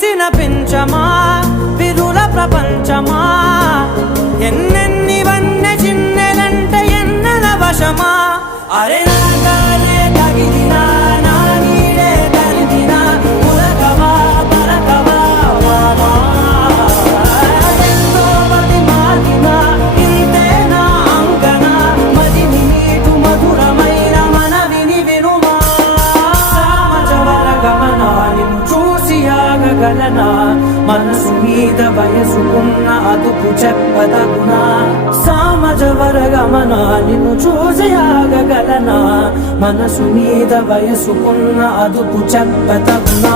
విరిసిన పించమా విరుల ప్రపంచమా ఎన్నెన్ని వన్నె చిన్నెలంటే ఎన్నెల వశమా అరే నాగాలే తగిలినా నా నీడే తరిదినా ఉలకవా పలకవా వామా ఎంతో మతి మాటినా ఇంతే నా అంకన మదిని నీటు మధురమైన మనవిని వినుమా సామజవర గమనా నిన్ను చూసి ఆగగలనా మనసు మీద వయసుకున్న అదుపు చెప్పదగునా సామజవర గమనా నిన్ను చూసి ఆగగలనా మనసు మీద వయసుకున్న అదుపు చెప్పదగునా